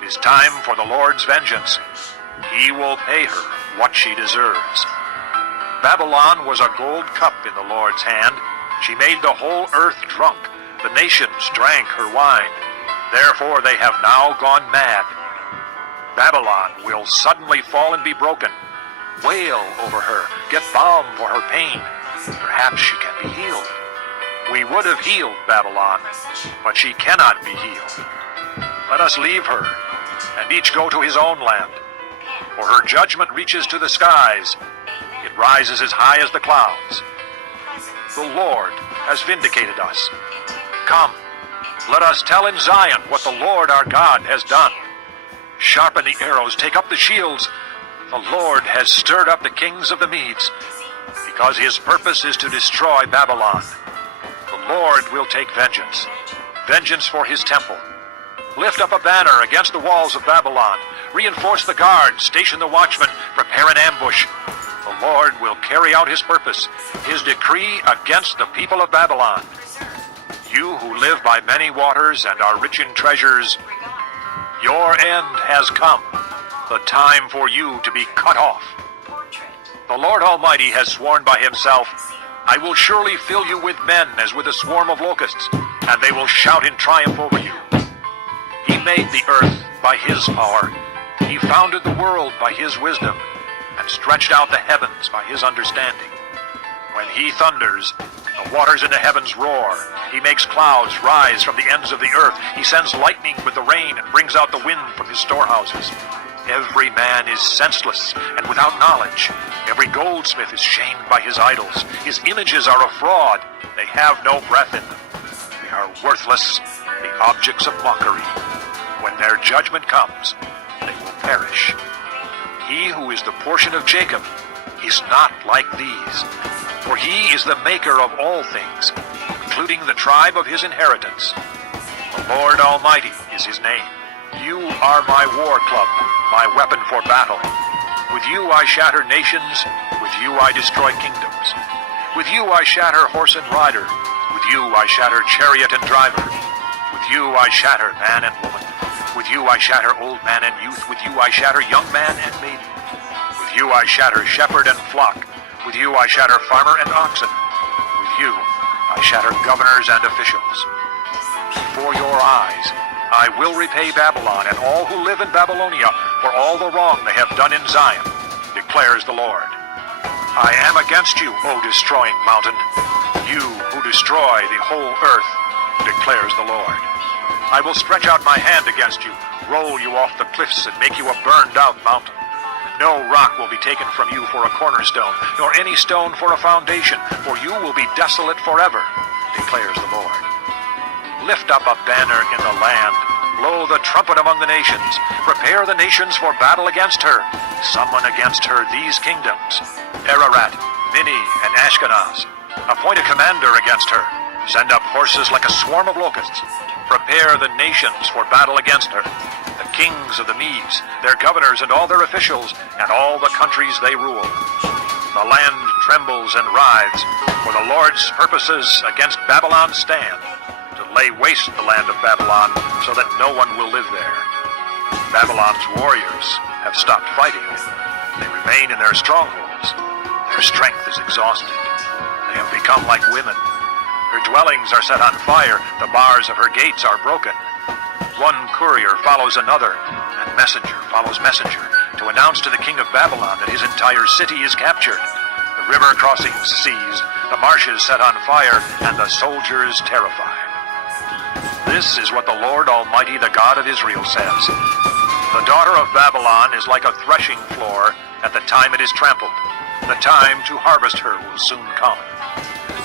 It is time for the Lord's vengeance. He will pay her what she deserves. Babylon was a gold cup in the Lord's hand. She made the whole earth drunk. The nations drank her wine. Therefore they have now gone mad. Babylon will suddenly fall and be broken. Wail over her. Get balm for her pain. Perhaps she can be healed. We would have healed Babylon, but she cannot be healed. Let us leave her, and each go to his own land. For her judgment reaches to the skies. It rises as high as the clouds. The Lord has vindicated us. Come, let us tell in Zion what the Lord our God has done. Sharpen the arrows, take up the shields. The Lord has stirred up the kings of the Medes, because his purpose is to destroy Babylon. The Lord will take vengeance, vengeance for his temple. Lift up a banner against the walls of Babylon. Reinforce the guards, station the watchmen, prepare an ambush. The Lord will carry out his purpose, his decree against the people of Babylon. You who live by many waters and are rich in treasures, your end has come, the time for you to be cut off. The Lord Almighty has sworn by himself, I will surely fill you with men as with a swarm of locusts, and they will shout in triumph over you. He made the earth by his power. He founded the world by his wisdom, and stretched out the heavens by his understanding. When he thunders, the waters in the heavens roar. He makes clouds rise from the ends of the earth. He sends lightning with the rain and brings out the wind from his storehouses. Every man is senseless and without knowledge. Every goldsmith is shamed by his idols. His images are a fraud. They have no breath in them. They are worthless, the objects of mockery. When their judgment comes, they will perish. He who is the portion of Jacob is not like these, for he is the maker of all things, including the tribe of his inheritance. The Lord Almighty is his name. You are my war club, my weapon for battle. With you I shatter nations, with you I destroy kingdoms. With you I shatter horse and rider, with you I shatter chariot and driver. With you I shatter man and woman. With you I shatter old man and youth. With you I shatter young man and maiden. With you I shatter shepherd and flock. With you I shatter farmer and oxen. With you I shatter governors and officials. Before your eyes I will repay Babylon and all who live in Babylonia for all the wrong they have done in Zion, declares the Lord. I am against you, O destroying mountain, you who destroy the whole earth, declares the Lord. I will stretch out my hand against you, roll you off the cliffs, and make you a burned-out mountain. No rock will be taken from you for a cornerstone, nor any stone for a foundation, for you will be desolate forever, declares the Lord. Lift up a banner in the land, blow the trumpet among the nations, prepare the nations for battle against her, summon against her these kingdoms, Ararat, Minni, and Ashkenaz. Appoint a commander against her, send up horses like a swarm of locusts. Prepare the nations for battle against her, the kings of the Medes, their governors and all their officials, and all the countries they rule. The land trembles and writhes, for the Lord's purposes against Babylon stand, to lay waste the land of Babylon, so that no one will live there. Babylon's warriors have stopped fighting. They remain in their strongholds. Their strength is exhausted. They have become like women. Her dwellings are set on fire. The bars of her gates are broken. One courier follows another, and messenger follows messenger, to announce to the king of Babylon that his entire city is captured. The river crossings seized, the marshes set on fire, and the soldiers terrified. This is what the Lord Almighty, the God of Israel, says. The daughter of Babylon is like a threshing floor at the time it is trampled. The time to harvest her will soon come.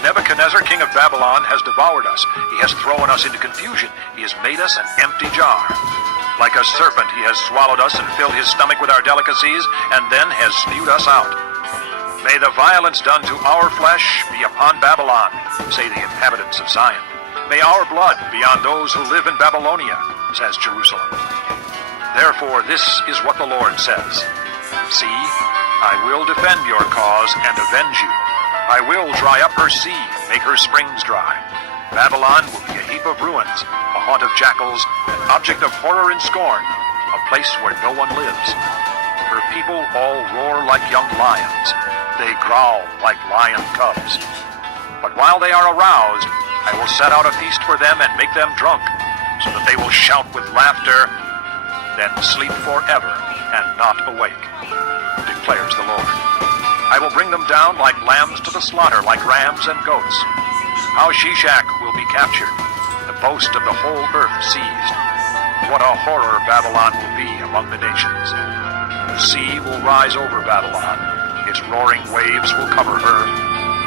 Nebuchadnezzar, king of Babylon, has devoured us. He has thrown us into confusion. He has made us an empty jar. Like a serpent, he has swallowed us and filled his stomach with our delicacies, and then has spewed us out. May the violence done to our flesh be upon Babylon, say the inhabitants of Zion. May our blood be on those who live in Babylonia, says Jerusalem. Therefore, this is what the Lord says. See, I will defend your cause and avenge you. I will dry up her sea and make her springs dry. Babylon will be a heap of ruins, a haunt of jackals, an object of horror and scorn, a place where no one lives. Her people all roar like young lions. They growl like lion cubs. But while they are aroused, I will set out a feast for them and make them drunk, so that they will shout with laughter, then sleep forever and not awake, declares the Lord. I will bring them down like lambs to the slaughter, like rams and goats. How Shishak will be captured, the boast of the whole earth seized. What a horror Babylon will be among the nations. The sea will rise over Babylon. Its roaring waves will cover her.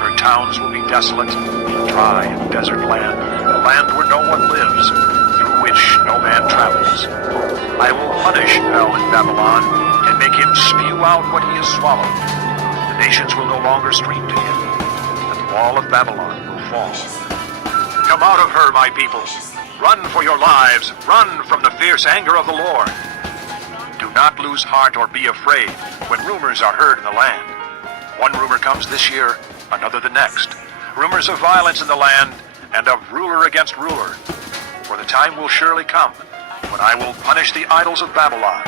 Her towns will be desolate, dry and desert land, a land where no one lives, through which no man travels. I will punish hell in Babylon and make him spew out what he has swallowed. The nations will no longer stream to him, and the wall of Babylon will fall. Come out of her, my people. Run for your lives. Run from the fierce anger of the Lord. Do not lose heart or be afraid when rumors are heard in the land. One rumor comes this year, another the next. Rumors of violence in the land and of ruler against ruler. For the time will surely come when I will punish the idols of Babylon.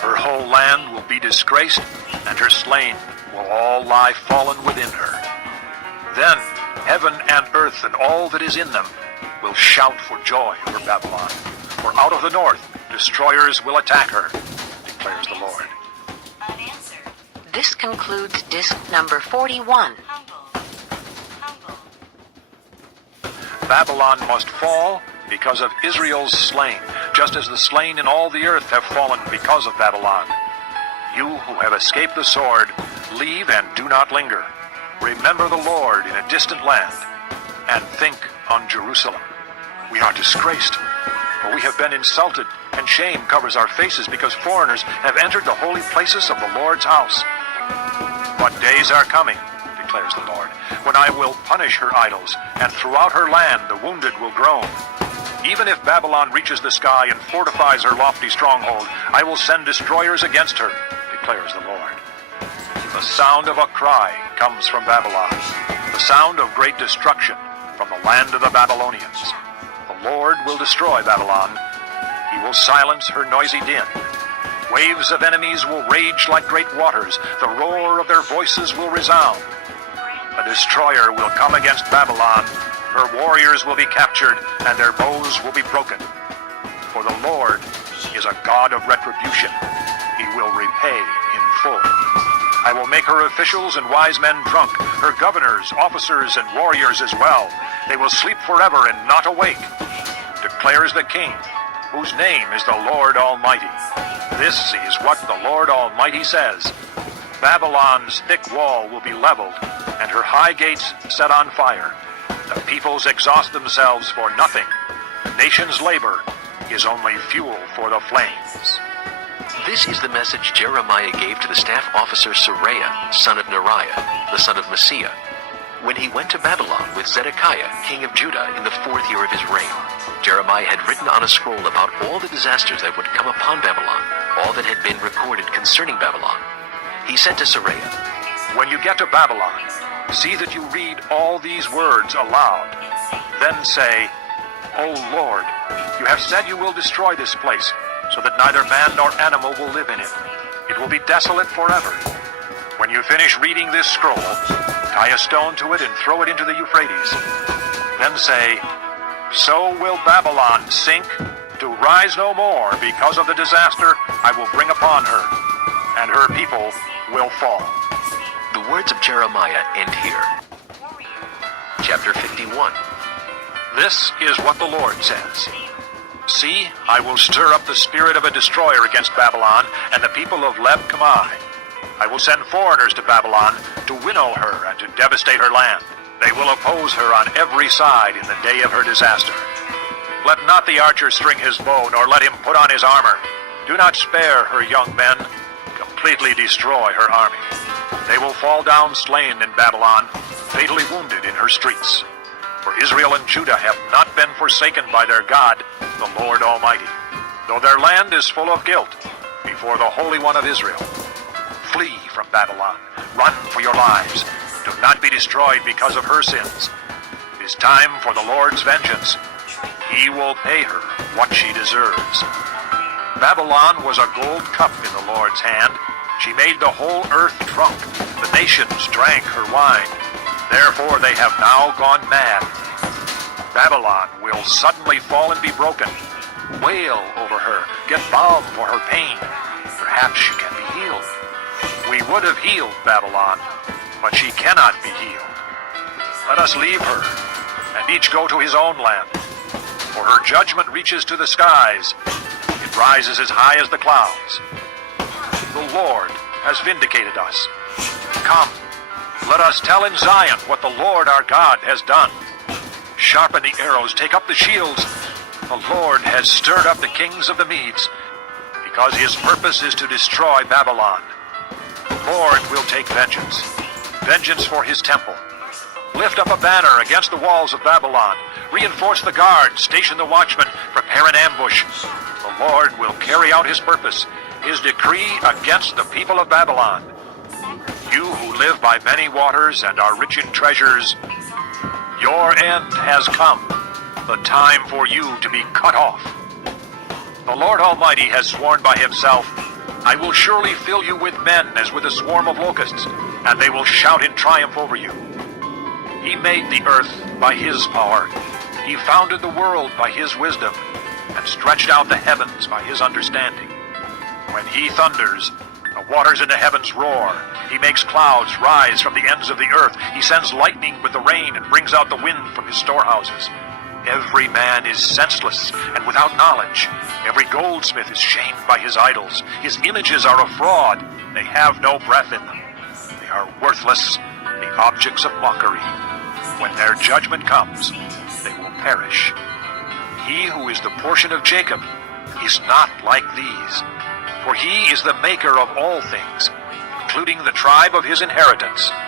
Her whole land will be disgraced, and her slain will all lie fallen within her. Then heaven and earth and all that is in them will shout for joy over Babylon. For out of the north destroyers will attack her, declares the Lord. This concludes disc number 41. Babylon must fall because of Israel's slain, just as the slain in all the earth have fallen because of Babylon. You who have escaped the sword, leave and do not linger. Remember the Lord in a distant land, and think on Jerusalem. We are disgraced, for we have been insulted, and shame covers our faces because foreigners have entered the holy places of the Lord's house. But days are coming, declares the Lord, when I will punish her idols, and throughout her land the wounded will groan. Even if Babylon reaches the sky and fortifies her lofty stronghold, I will send destroyers against her, declares the Lord. The sound of a cry comes from Babylon, the sound of great destruction from the land of the Babylonians. The Lord will destroy Babylon. He will silence her noisy din. Waves of enemies will rage like great waters. The roar of their voices will resound. A destroyer will come against Babylon. Her warriors will be captured, and their bows will be broken. For the Lord is a God of retribution. He will repay in full. I will make her officials and wise men drunk, her governors, officers, and warriors as well. They will sleep forever and not awake, declares the King, whose name is the Lord Almighty. This is what the Lord Almighty says. Babylon's thick wall will be leveled, and her high gates set on fire. The peoples exhaust themselves for nothing. The nation's labor is only fuel for the flames. This is the message Jeremiah gave to the staff officer Seraiah, son of Neriah, the son of Messiah, when he went to Babylon with Zedekiah, king of Judah, in the 4th year of his reign. Jeremiah had written on a scroll about all the disasters that would come upon Babylon, all that had been recorded concerning Babylon. He said to Seraiah, When you get to Babylon, see that you read all these words aloud. Then say, O Lord, you have said you will destroy this place, so that neither man nor animal will live in it. It will be desolate forever. When you finish reading this scroll, tie a stone to it and throw it into the Euphrates. Then say, So will Babylon sink, to rise no more because of the disaster I will bring upon her, and her people will fall. The words of Jeremiah end here. Chapter 51. This is what the Lord says. See, I will stir up the spirit of a destroyer against Babylon and the people of Leb-Kamai. I will send foreigners to Babylon to winnow her and to devastate her land. They will oppose her on every side in the day of her disaster. Let not the archer string his bow, nor let him put on his armor. Do not spare her young men. Completely destroy her army. They will fall down slain in Babylon, fatally wounded in her streets. For Israel and Judah have not been forsaken by their God, the Lord Almighty, though their land is full of guilt before the Holy One of Israel. Flee from Babylon. Run for your lives. Do not be destroyed because of her sins. It is time for the Lord's vengeance. He will pay her what she deserves. Babylon was a gold cup in the Lord's hand. She made the whole earth drunk. The nations drank her wine. Therefore they have now gone mad. Babylon will suddenly fall and be broken. Wail over her. Get balm for her pain. Perhaps she can be healed. We would have healed Babylon, but she cannot be healed. Let us leave her, and each go to his own land. For her judgment reaches to the skies. It rises as high as the clouds. The Lord has vindicated us. Come, let us tell in Zion what the Lord our God has done. Sharpen the arrows, take up the shields. The Lord has stirred up the kings of the Medes, because his purpose is to destroy Babylon. The Lord will take vengeance, vengeance for his temple. Lift up a banner against the walls of Babylon. Reinforce the guard, station the watchmen, prepare an ambush. The Lord will carry out his purpose, his decree against the people of Babylon. You who live by many waters and are rich in treasures, your end has come, the time for you to be cut off. The Lord Almighty has sworn by himself, I will surely fill you with men as with a swarm of locusts, and they will shout in triumph over you. He made the earth by his power. He founded the world by his wisdom, and stretched out the heavens by his understanding. When he thunders, the waters in the heavens roar. He makes clouds rise from the ends of the earth. He sends lightning with the rain and brings out the wind from his storehouses. Every man is senseless and without knowledge. Every goldsmith is shamed by his idols. His images are a fraud. They have no breath in them. They are worthless, the objects of mockery. When their judgment comes, they will perish. He who is the portion of Jacob is not like these, for he is the maker of all things, including the tribe of his inheritance.